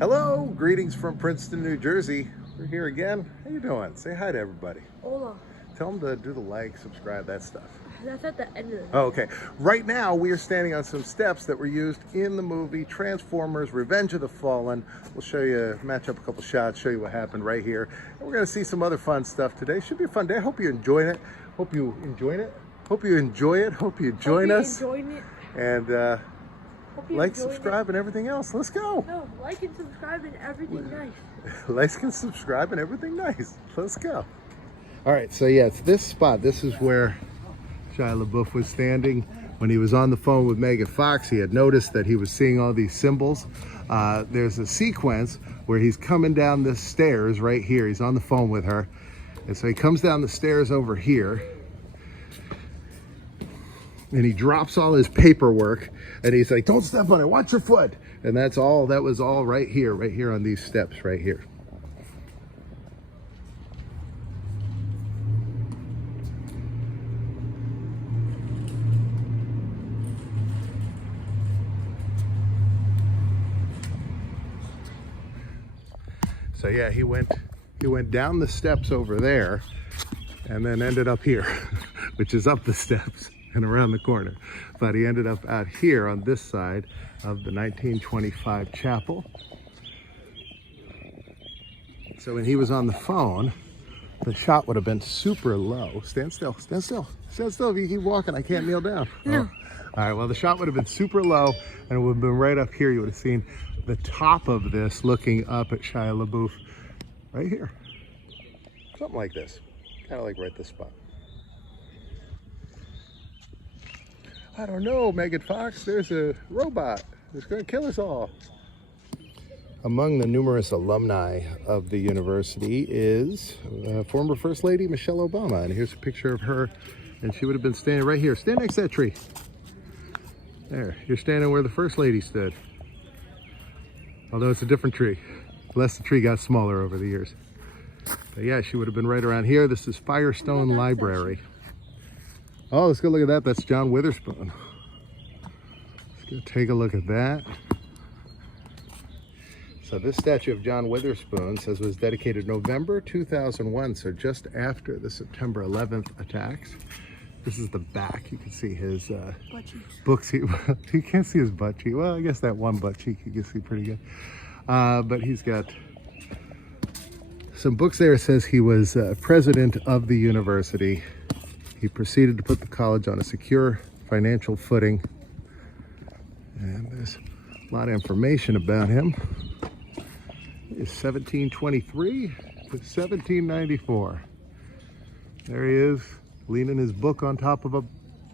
Hello, greetings from Princeton, New Jersey. We're here again. How you doing? Say hi to everybody. Hola. Tell them to do the like, subscribe, that stuff. That's at the end of the Oh, okay. Right now, we are standing on some steps that were used in the movie Transformers: Revenge of the Fallen. We'll show you, match up a couple shots, show you what happened right here. And we're going to see some other fun stuff today. Should be a fun day. Hope you enjoy it. Hope you enjoy it. Hope you enjoy it. Hope you join us. Enjoying it. And like, subscribe, and everything else. Let's go. No, like and subscribe and everything nice. Like and subscribe and everything nice. Let's go. All right, so yeah, it's this spot. This is where Shia LaBeouf was standing when he was on the phone with Megan Fox. He had noticed that he was seeing all these symbols. There's a sequence where he's coming down the stairs right here. He's on the phone with her. And so he comes down the stairs over here and he drops all his paperwork and he's like, "Don't step on it, watch your foot." And that was all right here on these steps right here. So yeah, he went down the steps over there and then ended up here, which is up the steps and around the corner. But he ended up out here on this side of the 1925 chapel. So when he was on the phone, the shot would have been super low. Stand still, stand still, stand still. If you keep walking, I can't kneel down. No. Oh. All right, well, the shot would have been super low and it would have been right up here. You would have seen the top of this looking up at Shia LaBeouf right here. Something like this, kind of like right this spot. I don't know, Megan Fox, there's a robot that's going to kill us all. Among the numerous alumni of the university is former First Lady Michelle Obama. And here's a picture of her, and she would have been standing right here. Stand next to that tree. There, you're standing where the First Lady stood. Although it's a different tree. Unless the tree got smaller over the years. But yeah, she would have been right around here. This is Firestone Library. Oh, let's go look at that. That's John Witherspoon. Let's go take a look at that. So this statue of John Witherspoon says was dedicated November 2001, so just after the September 11th attacks. This is the back. You can see his books. You can't see his butt cheek. Well, I guess that one butt cheek you can see pretty good. But he's got some books there. It says he was president of the university. He proceeded to put the college on a secure financial footing. And there's a lot of information about him. It's 1723 to 1794. There he is, leaning his book on top of a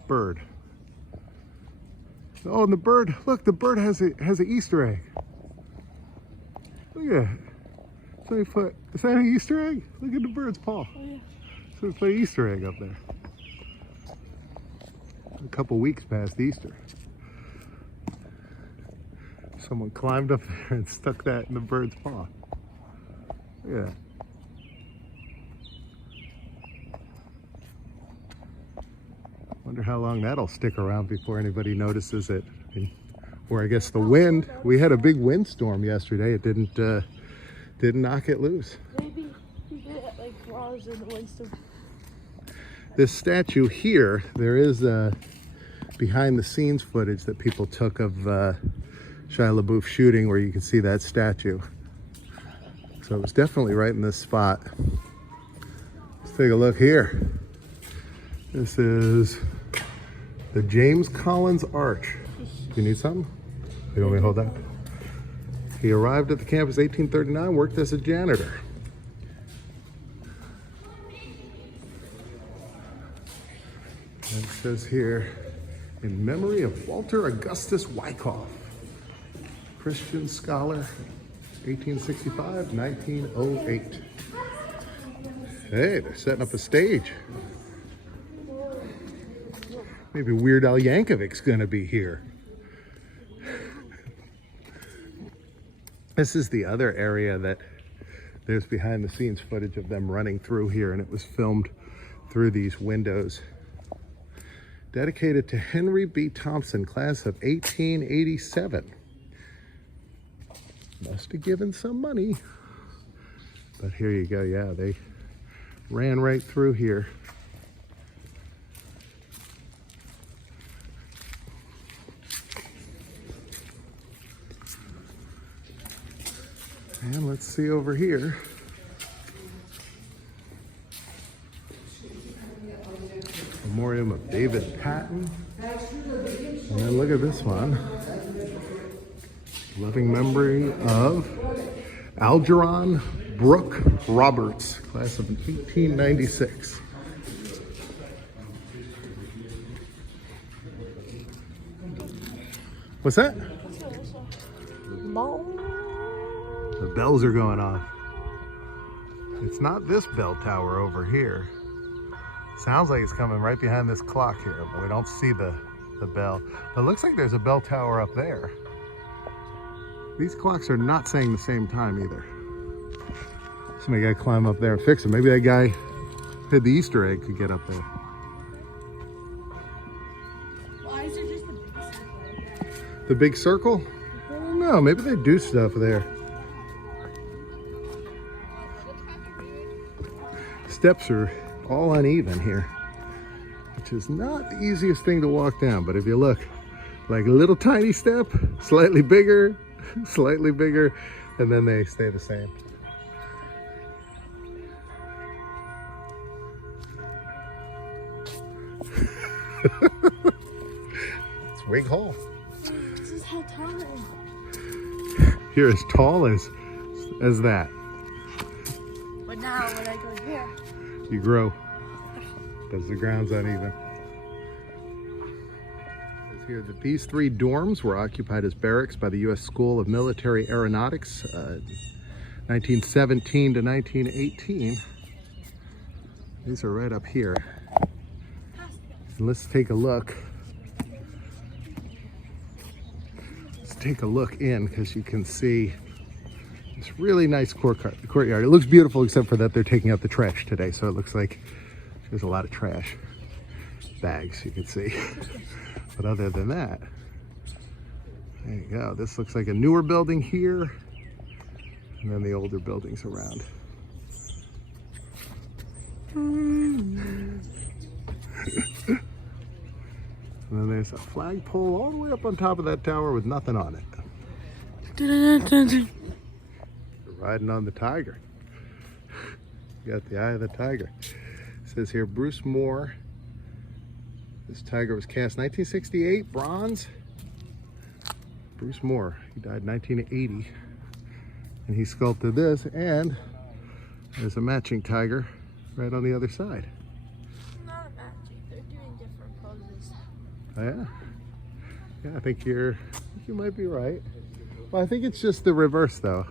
bird. Oh, and the bird, look, the bird has an Easter egg. Look at that. Is that an Easter egg? Look at the bird's paw. Oh, yeah. So it's an Easter egg up there. A couple weeks past Easter. Someone climbed up there and stuck that in the bird's paw. Yeah. Wonder how long that'll stick around before anybody notices it. Or I guess the wind. We had a big windstorm yesterday. It didn't knock it loose. Maybe he did it like while I was in the windstorm. This statue here, there is behind the scenes footage that people took of Shia LaBeouf shooting where you can see that statue. So it was definitely right in this spot. Let's take a look here. This is the James Collins Arch. Do you need something? You want me to hold that? He arrived at the campus 1839, worked as a janitor. And it says here, in memory of Walter Augustus Wyckoff, Christian scholar, 1865, 1908. Hey, they're setting up a stage. Maybe Weird Al Yankovic's gonna be here. This is the other area that there's behind the scenes footage of them running through here, and it was filmed through these windows. Dedicated to Henry B. Thompson, class of 1887. Must have given some money. But here you go, yeah, they ran right through here. And let's see over here. Memoriam of David Patton. And then look at this one. Loving memory of Algernon Brooke Roberts, class of 1896. What's that? The bells are going off. It's not this bell tower over here. Sounds like it's coming right behind this clock here, but we don't see the bell. But it looks like there's a bell tower up there. These clocks are not saying the same time either. Somebody gotta climb up there and fix it. Maybe that guy who hid the Easter egg could get up there. Why is it just the big circle? The big circle? I don't know, maybe they do stuff there. Steps are all uneven here, which is not the easiest thing to walk down, but if you look, like a little tiny step, slightly bigger, and then they stay the same. It's Wig Hall. This is how tall I am. You're as tall as that. But now when I go here, You grow because the ground's uneven. It says here that these 3 dorms were occupied as barracks by the U.S. School of Military Aeronautics, 1917 to 1918. These are right up here. And let's take a look. Let's take a look in because you can see this really nice courtyard. It looks beautiful except for that they're taking out the trash today. So it looks like there's a lot of trash bags you can see. But other than that, there you go. This looks like a newer building here. And then the older buildings around. And then there's a flagpole all the way up on top of that tower with nothing on it. You're riding on the tiger. You got the eye of the tiger. It says here, Bruce Moore. This tiger was cast 1968, bronze. Bruce Moore, he died 1980. And he sculpted this, and there's a matching tiger right on the other side. not a matching. They're doing different poses. Oh, yeah? Yeah, I think you might be right. Well, I think it's just the reverse, though.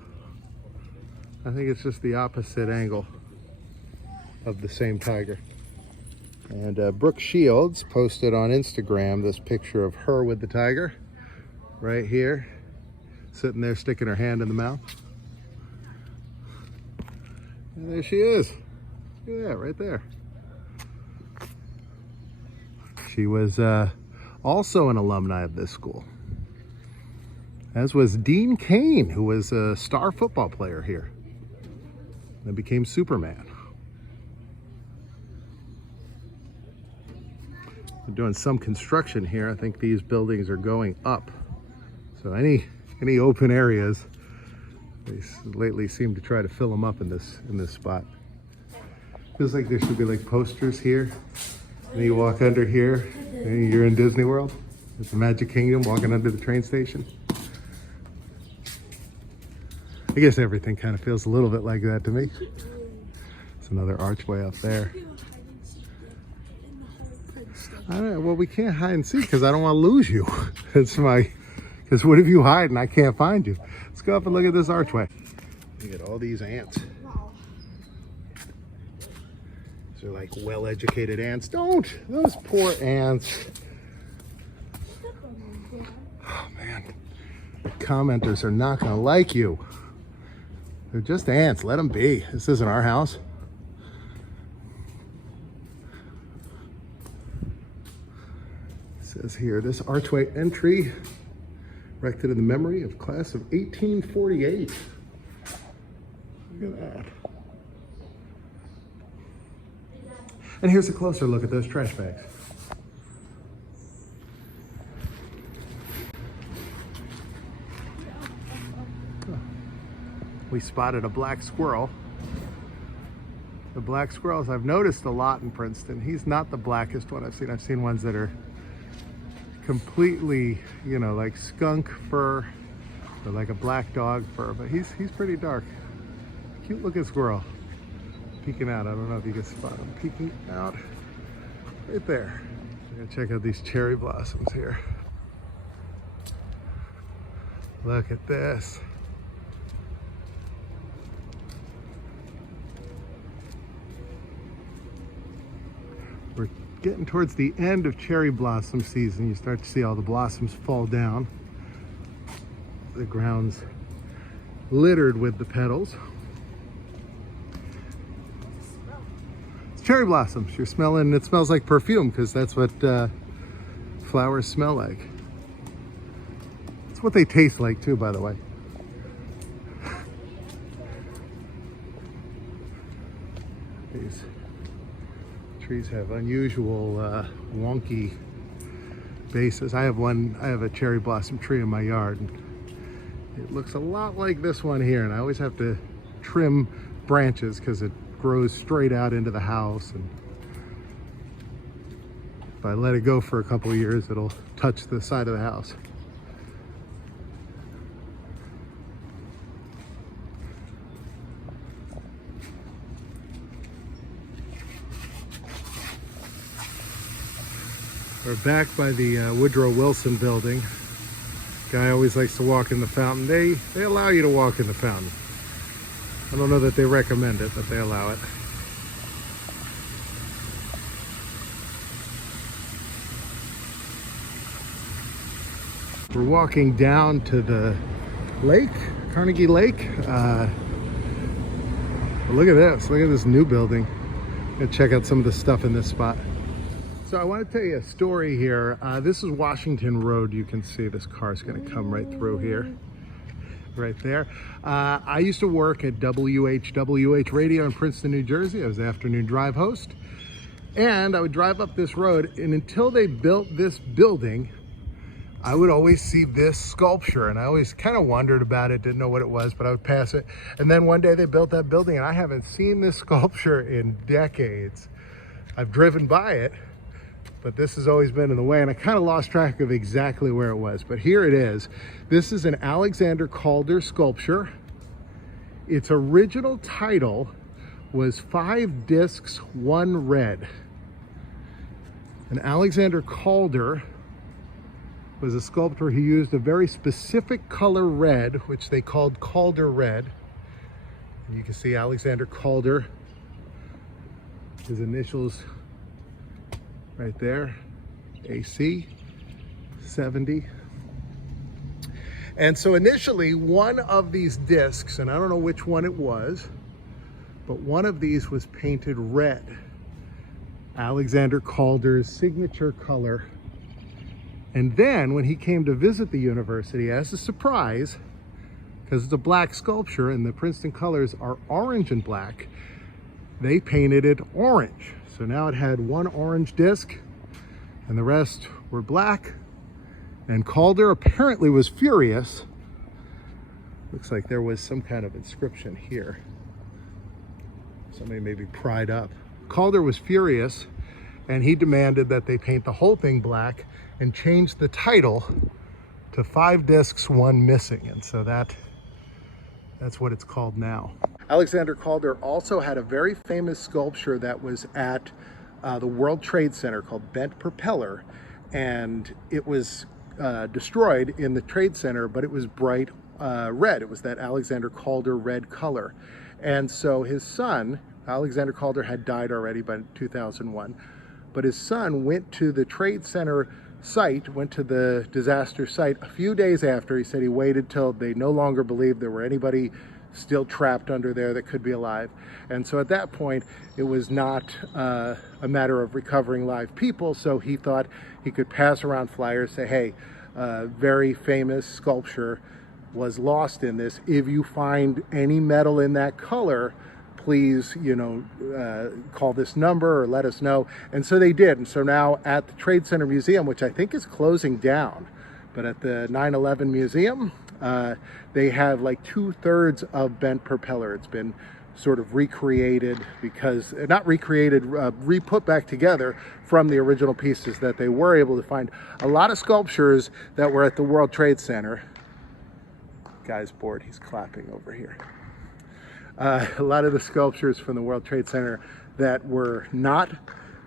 I think it's just the opposite angle of the same tiger. And Brooke Shields posted on Instagram this picture of her with the tiger right here, sitting there sticking her hand in the mouth. And there she is. Yeah, right there. She was also an alumni of this school, as was Dean Cain, who was a star football player here. Then became Superman. They're doing some construction here. I think these buildings are going up. So any open areas, they lately seem to try to fill them up in this spot. Feels like there should be like posters here. And you walk under here, and you're in Disney World. It's the Magic Kingdom, walking under the train station. I guess everything kind of feels a little bit like that to me. It's another archway up there. I don't know, well, we can't hide and seek because I don't want to lose you. Because what if you hide and I can't find you? Let's go up and look at this archway. Look at all these ants. These are like well-educated ants. Don't! Those poor ants. Oh, man. The commenters are not going to like you. They're just ants. Let them be. This isn't our house. It says here, this archway entry Erected in the memory of class of 1848. Look at that. And here's a closer look at those trash bags. We spotted a black squirrel. The black squirrels I've noticed a lot in Princeton. He's not the blackest one I've seen. I've seen ones that are completely, you know, like skunk fur or like a black dog fur, but he's pretty dark. Cute looking squirrel. Peeking out. I don't know if you can spot him. Peeking out right there. I'm gonna check out these cherry blossoms here. Look at this. We're getting towards the end of cherry blossom season. You start to see all the blossoms fall down. The ground's littered with the petals. It's cherry blossoms. You're smelling, it smells like perfume because that's what flowers smell like. It's what they taste like too, by the way. These trees have unusual wonky bases. I have a cherry blossom tree in my yard, and it looks a lot like this one here, and I always have to trim branches because it grows straight out into the house, and if I let it go for a couple of years, it'll touch the side of the house. We're back by the Woodrow Wilson building. Guy always likes to walk in the fountain. They allow you to walk in the fountain. I don't know that they recommend it, but they allow it. We're walking down to the lake, Carnegie Lake. Look at this. Look at this new building. I'm gonna check out some of the stuff in this spot. So I want to tell you a story here. This is Washington Road. You can see this car's going to come right through here, right there. I used to work at WHWH Radio in Princeton, New Jersey. I was the afternoon drive host. And I would drive up this road, and until they built this building, I would always see this sculpture, and I always kind of wondered about it, didn't know what it was, but I would pass it. And then one day they built that building, and I haven't seen this sculpture in decades. I've driven by it, but this has always been in the way, and I kind of lost track of exactly where it was. But here it is. This is an Alexander Calder sculpture. Its original title was 5 Discs, 1 Red. And Alexander Calder was a sculptor who used a very specific color red, which they called Calder red. And you can see Alexander Calder, his initials right there, AC 70. And so initially one of these discs, and I don't know which one it was, but one of these was painted red. Alexander Calder's signature color. And then when he came to visit the university, as a surprise, because it's a black sculpture and the Princeton colors are orange and black, they painted it orange. So now it had one orange disc and the rest were black. And Calder apparently was furious. Looks like there was some kind of inscription here. Somebody maybe pried up. Calder was furious, and he demanded that they paint the whole thing black and change the title to 5 Discs, 1 Missing. And so that's what it's called now. Alexander Calder also had a very famous sculpture that was at the World Trade Center called Bent Propeller, and it was destroyed in the Trade Center, but it was bright red. It was that Alexander Calder red color. And so his son, Alexander Calder, had died already by 2001, but his son went to the Trade Center site, went to the disaster site a few days after. He said he waited till they no longer believed there were anybody still trapped under there that could be alive. And so at that point, it was not a matter of recovering live people, so he thought he could pass around flyers, say, hey, very famous sculpture was lost in this. If you find any metal in that color, please, call this number or let us know. And so they did. And so now at the Trade Center Museum, which I think is closing down, but at the 9/11 Museum, they have like 2/3 of bent propeller. It's been sort of recreated, because not recreated, re-put back together from the original pieces that they were able to find. A lot of sculptures that were at the World Trade Center. Guy's bored, he's clapping over here. A lot of the sculptures from the World Trade Center that were not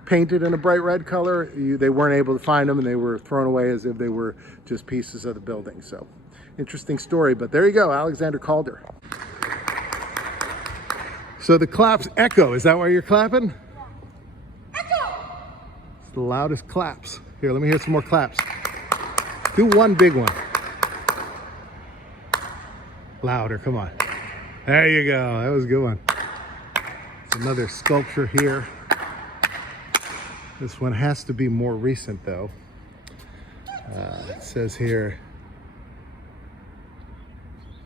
painted in a bright red color, they weren't able to find them, and they were thrown away as if they were just pieces of the building. So interesting story, but there you go, Alexander Calder. So the claps echo. Is that why you're clapping? Yeah. Echo! It's the loudest claps. Here, let me hear some more claps. Do one big one. Louder, come on. There you go, that was a good one. There's another sculpture here. This one has to be more recent though. It says here,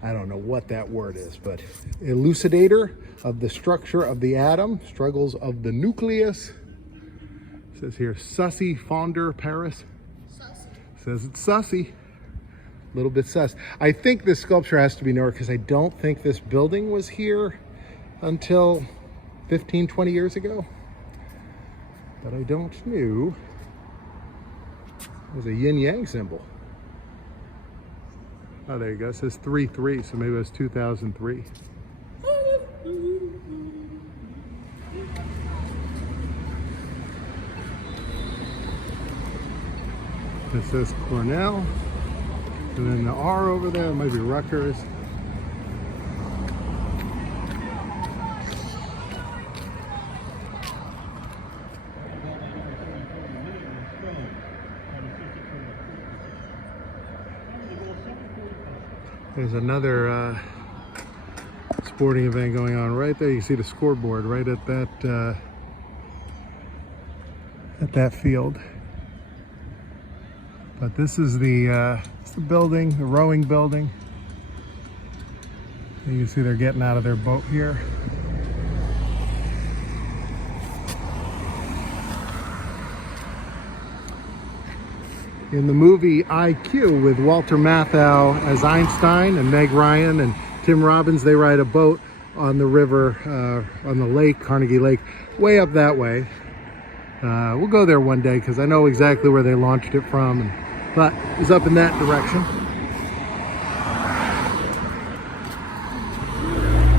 I don't know what that word is, but elucidator of the structure of the atom, struggles of the nucleus. It says here, Sussy Fonder, Paris. Sussy. Says it's sussy. A little bit sus. I think this sculpture has to be newer, because I don't think this building was here until 15, 20 years ago. But I don't know. It was a yin-yang symbol. Oh, there you go. It says 3-3, so maybe it was 2003. It says Cornell. And then the R over there, it might be Rutgers. There's another sporting event going on right there. You see the scoreboard right at that field. But this is the building, the rowing building. You can see they're getting out of their boat here. In the movie IQ with Walter Matthau as Einstein and Meg Ryan and Tim Robbins, they ride a boat on the river, on the lake, Carnegie Lake, way up that way. We'll go there one day, because I know exactly where they launched it from, but it's up in that direction.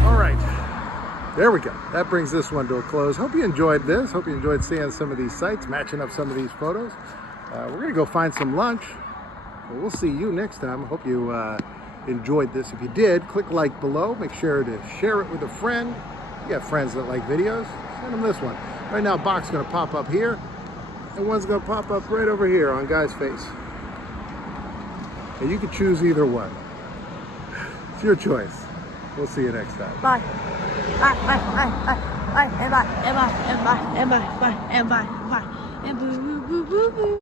All right, there we go. That brings this one to a close. Hope you enjoyed this. Hope you enjoyed seeing some of these sites, matching up some of these photos. We're gonna go find some lunch. We'll see you next time. I hope you enjoyed this. If you did, click like below. Make sure to share it with a friend. You got friends that like videos, send them this one. Right now, a box is gonna pop up here, and one's gonna pop up right over here on Guy's face. And you can choose either one. It's your choice. We'll see you next time. Bye. Bye. Bye. Bye. Bye. Bye. And bye. And bye. And bye. And bye. Bye. And bye. Bye. And boo boo boo boo boo.